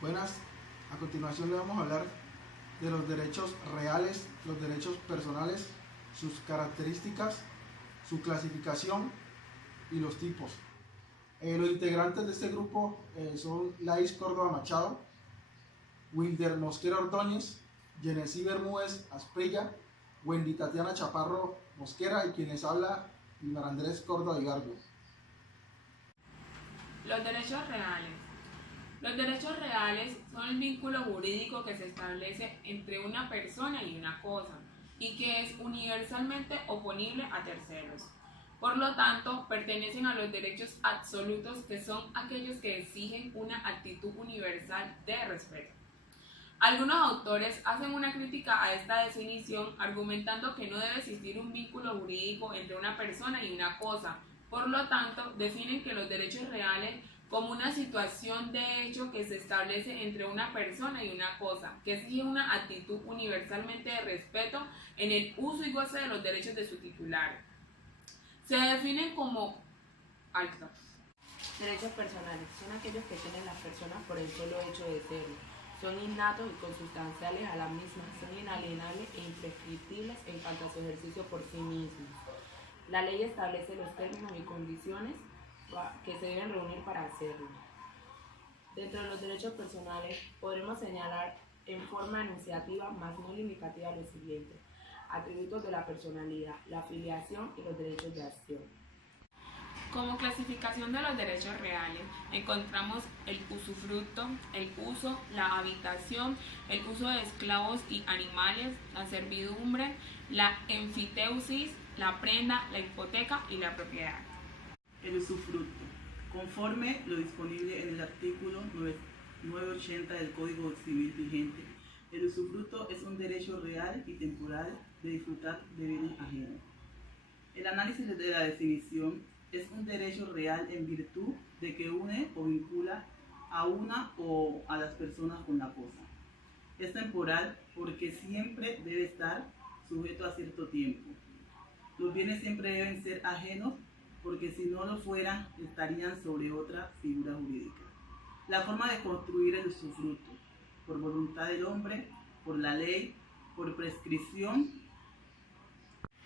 Buenas, a continuación le vamos a hablar de los derechos reales, los derechos personales, sus características, su clasificación y los tipos. Los integrantes de este grupo son Laís Córdoba Machado, Wilder Mosquera Ordóñez, Genesí Bermúdez Asprilla, Wendy Tatiana Chaparro Mosquera y quienes habla Wilmar Andrés Córdoba Igargo. Los derechos reales. Los derechos reales son el vínculo jurídico que se establece entre una persona y una cosa y que es universalmente oponible a terceros. Por lo tanto, pertenecen a los derechos absolutos, que son aquellos que exigen una actitud universal de respeto. Algunos autores hacen una crítica a esta definición argumentando que no debe existir un vínculo jurídico entre una persona y una cosa. Por lo tanto, definen que los derechos reales como una situación de hecho que se establece entre una persona y una cosa, que exige una actitud universalmente de respeto en el uso y goce de los derechos de su titular. Se definen como derechos personales son aquellos que tienen las personas por el solo hecho de serlo. Son innatos y consustanciales a las mismas, son inalienables e imprescriptibles en cuanto a su ejercicio por sí mismos. La ley establece los términos y condiciones que se deben reunir para hacerlo. Dentro de los derechos personales podremos señalar en forma enunciativa, más no limitativa, lo siguiente: atributos de la personalidad, la afiliación y los derechos de acción. Como clasificación de los derechos reales, encontramos el usufructo, el uso, la habitación, el uso de esclavos y animales, la servidumbre, la enfiteusis, la prenda, la hipoteca y la propiedad. El usufructo, conforme lo disponible en el artículo 980 del Código Civil vigente, el usufructo es un derecho real y temporal de disfrutar de bienes ajenos. El análisis de la definición: es un derecho real en virtud de que une o vincula a una o a las personas con la cosa. Es temporal porque siempre debe estar sujeto a cierto tiempo. Los bienes siempre deben ser ajenos porque si no lo fueran estarían sobre otra figura jurídica. La forma de construir el usufructo: por voluntad del hombre, por la ley, por prescripción.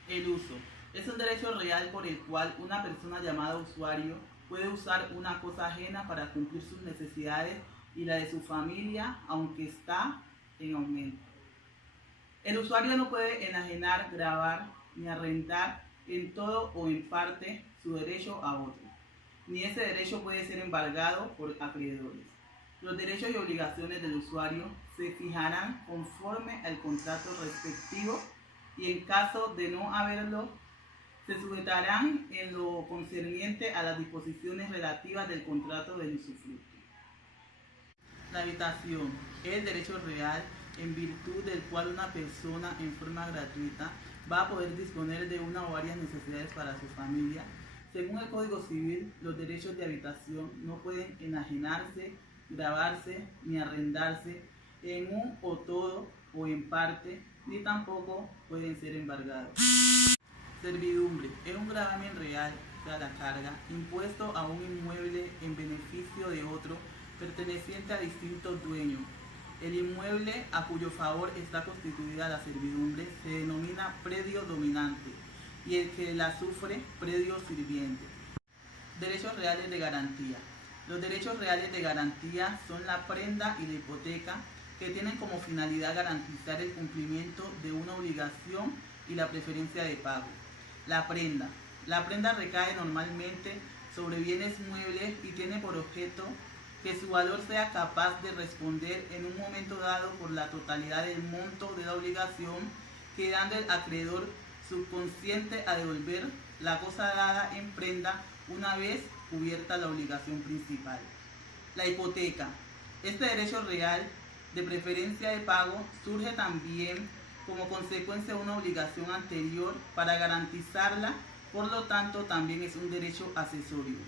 El uso es un derecho real por el cual una persona llamada usuario puede usar una cosa ajena para cumplir sus necesidades y la de su familia, aunque está en aumento. El usuario no puede enajenar, gravar ni arrendar en todo o en parte su derecho a otro, ni ese derecho puede ser embargado por acreedores. Los derechos y obligaciones del usuario se fijarán conforme al contrato respectivo y en caso de no haberlo, se sujetarán en lo concerniente a las disposiciones relativas del contrato del usufructo. La habitación es el derecho real en virtud del cual una persona en forma gratuita va a poder disponer de una o varias necesidades para su familia. Según el Código Civil, los derechos de habitación no pueden enajenarse, gravarse ni arrendarse en un o todo o en parte, ni tampoco pueden ser embargados. Servidumbre es un gravamen real, o sea, la carga, impuesto a un inmueble en beneficio de otro, perteneciente a distintos dueños. El inmueble a cuyo favor está constituida la servidumbre se denomina predio dominante y el que la sufre, predio sirviente. Derechos reales de garantía. Los derechos reales de garantía son la prenda y la hipoteca, que tienen como finalidad garantizar el cumplimiento de una obligación y la preferencia de pago. La prenda. La prenda recae normalmente sobre bienes muebles y tiene por objeto que su valor sea capaz de responder en un momento dado por la totalidad del monto de la obligación, quedando el acreedor subconsciente a devolver la cosa dada en prenda una vez cubierta la obligación principal. La hipoteca. Este derecho real de preferencia de pago surge también como consecuencia de una obligación anterior para garantizarla, por lo tanto también es un derecho accesorio.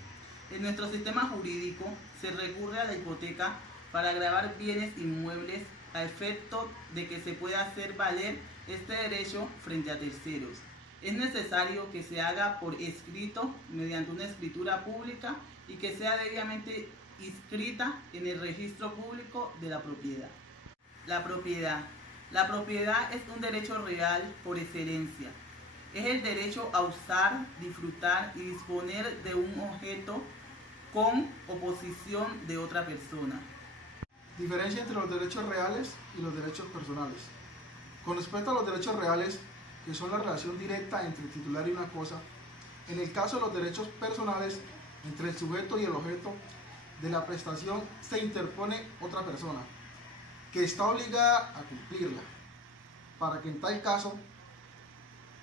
En nuestro sistema jurídico se recurre a la hipoteca para gravar bienes inmuebles a efecto de que se pueda hacer valer este derecho frente a terceros. Es necesario que se haga por escrito mediante una escritura pública y que sea debidamente inscrita en el registro público de la propiedad. La propiedad. La propiedad es un derecho real por excelencia. Es el derecho a usar, disfrutar y disponer de un objeto con oposición de otra persona. Diferencia entre los derechos reales y los derechos personales. Con respecto a los derechos reales, que son la relación directa entre el titular y una cosa, en el caso de los derechos personales, entre el sujeto y el objeto de la prestación se interpone otra persona, que está obligada a cumplirla, para que en tal caso,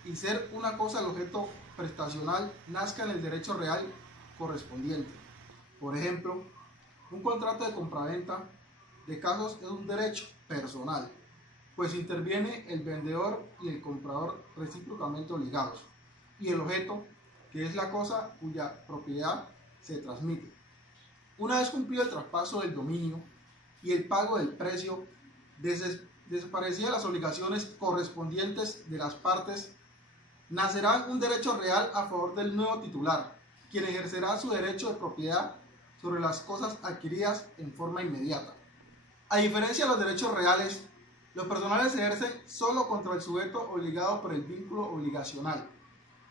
y ser una cosa el objeto prestacional, nazca en el derecho real correspondiente. Por ejemplo, un contrato de compraventa de casos es un derecho personal, pues interviene el vendedor y el comprador recíprocamente obligados, y el objeto, que es la cosa cuya propiedad se transmite. Una vez cumplido el traspaso del dominio y el pago del precio, desaparecidas las obligaciones correspondientes de las partes, nacerá un derecho real a favor del nuevo titular, quien ejercerá su derecho de propiedad sobre las cosas adquiridas en forma inmediata. A diferencia de los derechos reales, los personales se ejercen solo contra el sujeto obligado por el vínculo obligacional,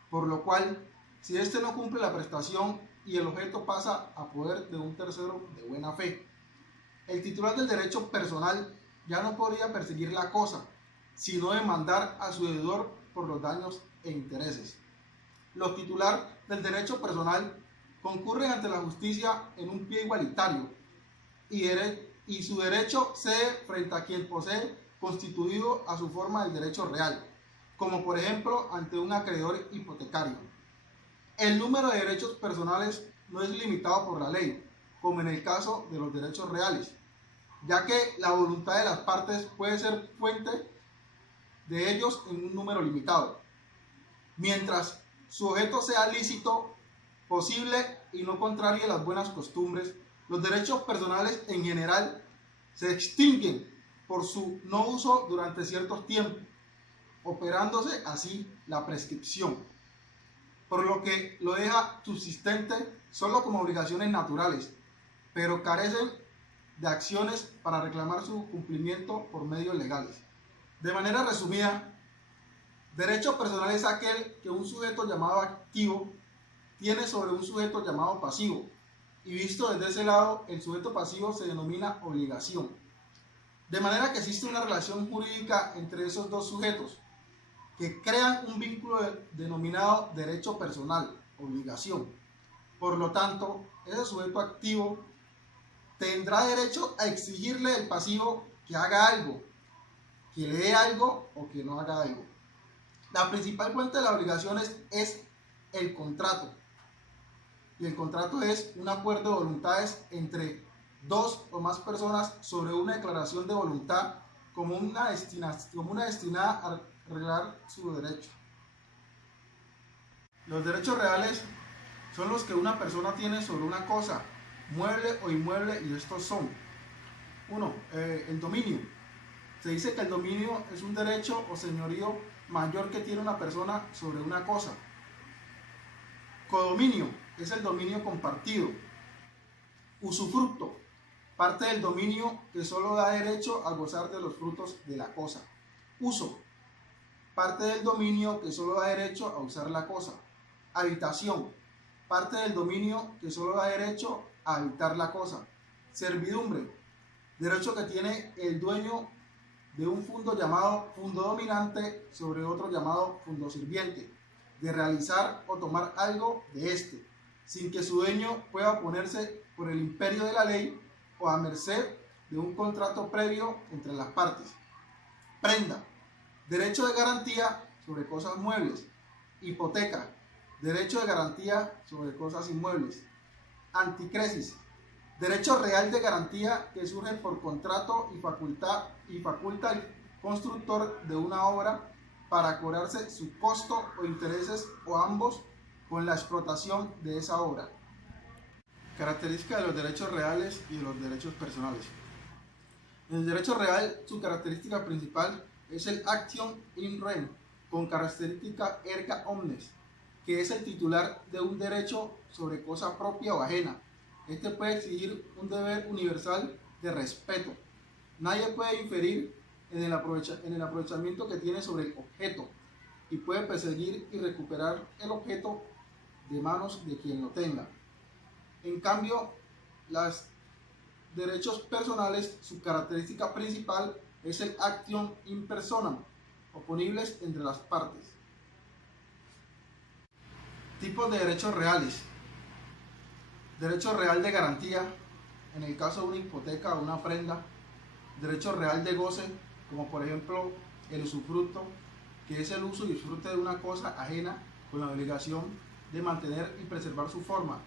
por lo cual, si éste no cumple la prestación y el objeto pasa a poder de un tercero de buena fe, el titular del derecho personal ya no podría perseguir la cosa, sino demandar a su deudor por los daños e intereses. Los titulares del derecho personal concurren ante la justicia en un pie igualitario y su derecho cede frente a quien posee constituido a su forma del derecho real, como por ejemplo ante un acreedor hipotecario. El número de derechos personales no es limitado por la ley, como en el caso de los derechos reales, ya que la voluntad de las partes puede ser fuente de ellos en un número limitado, mientras su objeto sea lícito, posible y no contrarie las buenas costumbres. Los derechos personales en general se extinguen por su no uso durante ciertos tiempos, operándose así la prescripción, por lo que lo deja subsistente solo como obligaciones naturales, pero carecen de acciones para reclamar su cumplimiento por medios legales. De manera resumida, derecho personal es aquel que un sujeto llamado activo tiene sobre un sujeto llamado pasivo, y visto desde ese lado, el sujeto pasivo se denomina obligación. De manera que existe una relación jurídica entre esos dos sujetos, que crean un vínculo denominado derecho personal, obligación. Por lo tanto, ese sujeto activo tendrá derecho a exigirle al pasivo que haga algo, que le dé algo o que no haga algo. La principal fuente de las obligaciones es el contrato. Y el contrato es un acuerdo de voluntades entre dos o más personas sobre una declaración de voluntad como una destinada a arreglar su derecho. Los derechos reales son los que una persona tiene sobre una cosa, mueble o inmueble, y estos son: 1. El dominio. Se dice que el dominio es un derecho o señorío mayor que tiene una persona sobre una cosa. Codominio es el dominio compartido. Usufructo, parte del dominio que solo da derecho a gozar de los frutos de la cosa. Uso, parte del dominio que solo da derecho a usar la cosa. Habitación, parte del dominio que solo da derecho a habitar la cosa. Servidumbre, derecho que tiene el dueño de un fundo llamado fundo dominante sobre otro llamado fundo sirviente, de realizar o tomar algo de éste, sin que su dueño pueda oponerse por el imperio de la ley o a merced de un contrato previo entre las partes. Prenda, derecho de garantía sobre cosas muebles. Hipoteca, derecho de garantía sobre cosas inmuebles. Anticresis, derecho real de garantía que surge por contrato y faculta al constructor de una obra para cobrarse su costo o intereses o ambos con la explotación de esa obra. Características de los derechos reales y de los derechos personales. En el derecho real, su característica principal es el action in rem, con característica erga omnes, que es el titular de un derecho sobre cosa propia o ajena, Este puede exigir un deber universal de respeto. Nadie puede inferir en el aprovechamiento que tiene sobre el objeto y puede perseguir y recuperar el objeto de manos de quien lo tenga. En cambio, los derechos personales, su característica principal es el actium in personam, oponibles entre las partes. Tipos de derechos reales. Derecho real de garantía, en el caso de una hipoteca o una prenda. Derecho real de goce, como por ejemplo el usufructo, que es el uso y disfrute de una cosa ajena con la obligación de mantener y preservar su forma.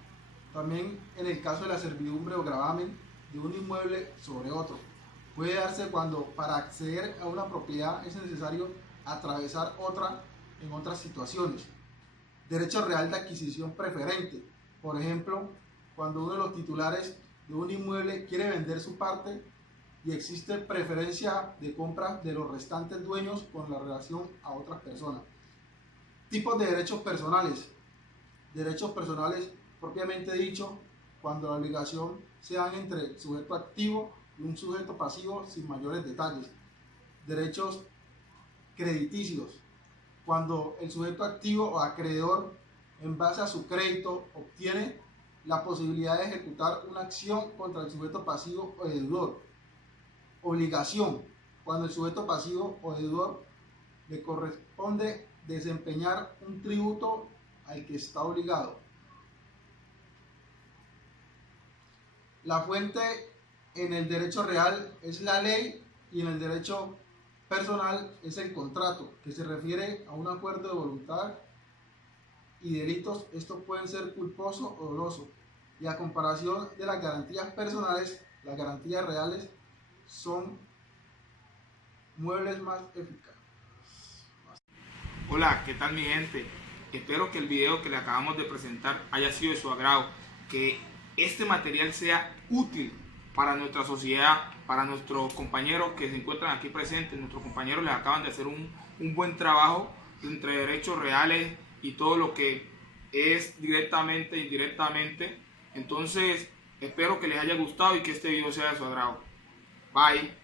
También en el caso de la servidumbre o gravamen de un inmueble sobre otro. Puede darse cuando para acceder a una propiedad es necesario atravesar otra en otras situaciones. Derecho real de adquisición preferente, por ejemplo, cuando uno de los titulares de un inmueble quiere vender su parte y existe preferencia de compra de los restantes dueños con la relación a otras personas. Tipos de derechos personales. Derechos personales propiamente dicho, cuando la obligación se da entre el sujeto activo y un sujeto pasivo sin mayores detalles. Derechos crediticios, cuando el sujeto activo o acreedor, en base a su crédito, obtiene la posibilidad de ejecutar una acción contra el sujeto pasivo o deudor. Obligación, cuando el sujeto pasivo o deudor le corresponde desempeñar un tributo al que está obligado. La fuente en el derecho real es la ley y en el derecho personal es el contrato, que se refiere a un acuerdo de voluntad y delitos. Estos pueden ser culposos o dolosos. Y a comparación de las garantías personales, las garantías reales son muebles más eficaces. Hola, ¿qué tal mi gente? Espero que el video que le acabamos de presentar haya sido de su agrado, que este material sea útil para nuestra sociedad, para nuestros compañeros que se encuentran aquí presentes. Nuestros compañeros les acaban de hacer un buen trabajo entre derechos reales y todo lo que es directamente e indirectamente. Entonces, espero que les haya gustado y que este video sea de su agrado. Bye.